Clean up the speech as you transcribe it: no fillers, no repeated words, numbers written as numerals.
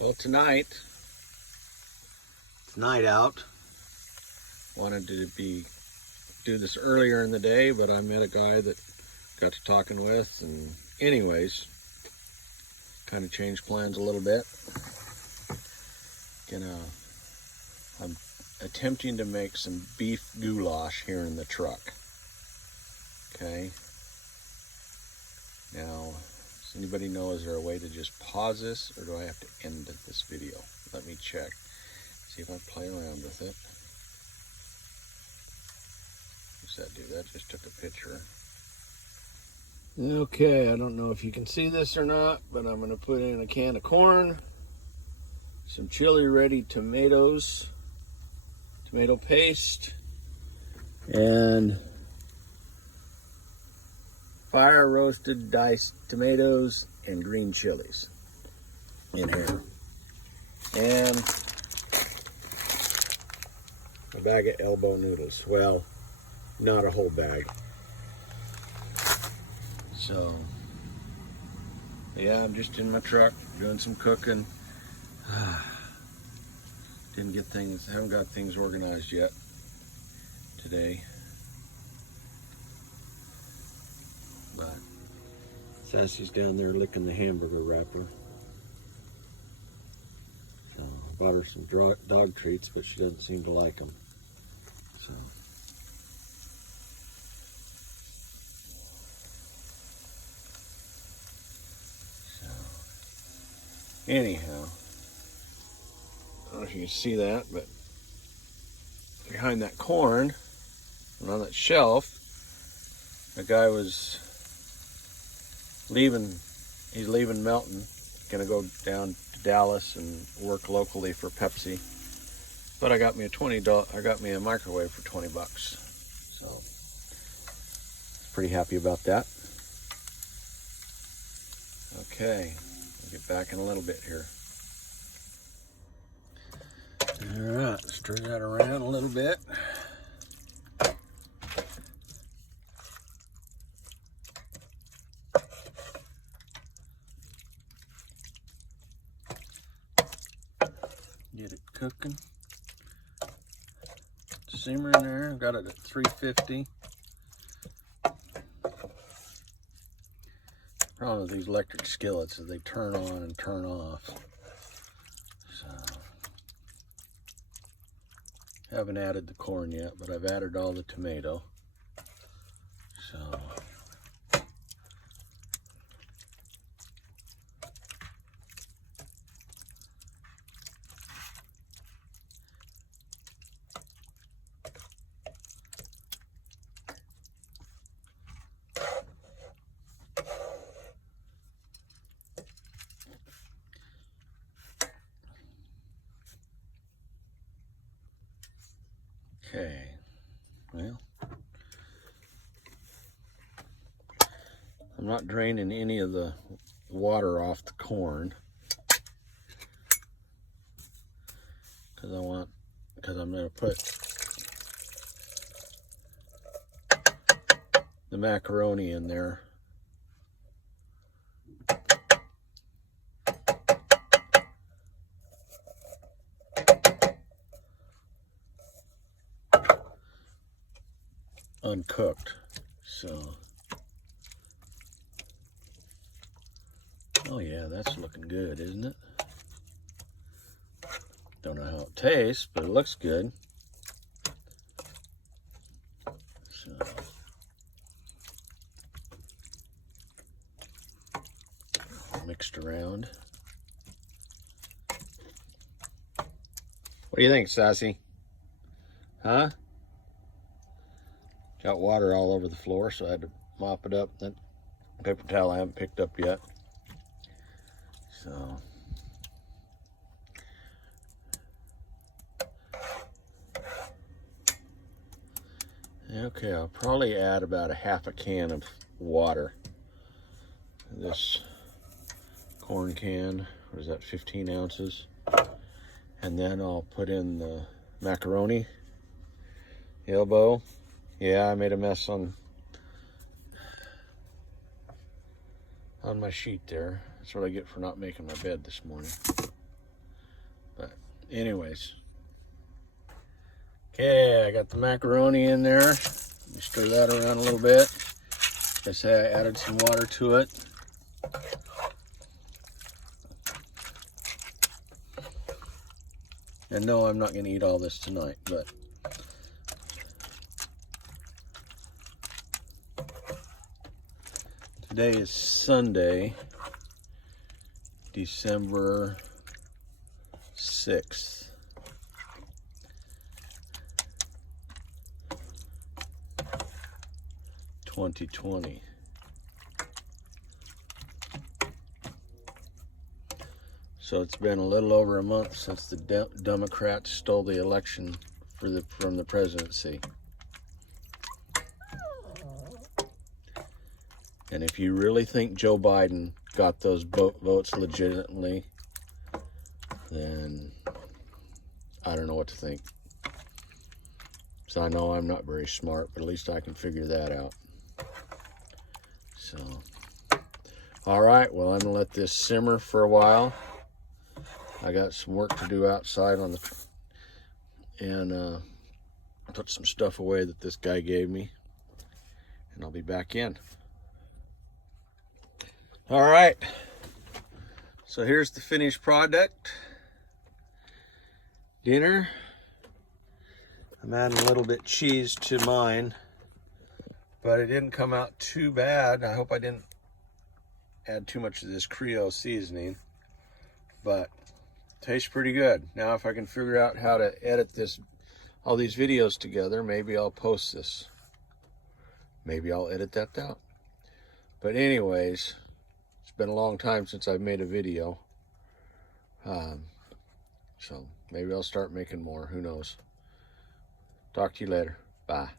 Well, tonight, it's night out. Wanted to do this earlier in the day, but I met a guy that got to talking with, and anyways, kind of changed plans a little bit. I'm attempting to make some beef goulash here in the truck. Okay. Now, does anybody know, is there a way to just pause this, or do I have to end this video? Let me check. See if I play around with it. What's that do? That just took a picture. Okay, I don't know if you can see this or not, but I'm going to put in a can of corn, some chili ready tomatoes, tomato paste, and fire roasted diced tomatoes and green chilies in here. And a bag of elbow noodles. Well, not a whole bag. So, yeah, I'm just in my truck doing some cooking. Haven't got things organized yet today. But Sassy's down there licking the hamburger wrapper. So I bought her some dog treats, but she doesn't seem to like them. So anyhow, I don't know if you can see that, but behind that corn and on that shelf, a guy was leaving. He's leaving Melton, gonna go down to Dallas and work locally for Pepsi. But I got me a microwave for 20 bucks. So pretty happy about that. Okay, I'll get back in a little bit here. All right, stir that around a little bit. Get it cooking. Simmering there. Got it at 350. Problem with these electric skillets is they turn on and turn off. So, haven't added the corn yet, but I've added all the tomato. So, okay, well, I'm not draining any of the water off the corn because I'm going to put the macaroni in there. Uncooked. So, oh yeah, that's looking good, isn't it? Don't know how it tastes, but it looks good. So, mixed around. What do you think, Sassy? Huh? Got water all over the floor, so I had to mop it up. That paper towel I haven't picked up yet. So, okay, I'll probably add about a half a can of water. This corn can, what is that, 15 ounces? And then I'll put in the macaroni, the elbow. Yeah, I made a mess on my sheet there. That's what I get for not making my bed this morning. anyways. Okay, I got the macaroni in there. Let me stir that around a little bit. Like I say, I added some water to it. And no, I'm not going to eat all this tonight, but today is Sunday, December 6th. 2020. So it's been a little over a month since the Democrats stole the election from the presidency. And if you really think Joe Biden got those votes legitimately, then I don't know what to think. So I know I'm not very smart, but at least I can figure that out. So, all right, well, I'm gonna let this simmer for a while. I got some work to do outside and put some stuff away that this guy gave me, and I'll be back in. All right, so here's the finished product. Dinner. I'm adding a little bit cheese to mine, but it didn't come out too bad. I hope I didn't add too much of this Creole seasoning, but tastes pretty good. Now if I can figure out how to edit all these videos together, maybe I'll post this. Maybe I'll edit that out. But anyways, it's been a long time since I've made a video. So maybe I'll start making more, who knows. Talk to you later. Bye.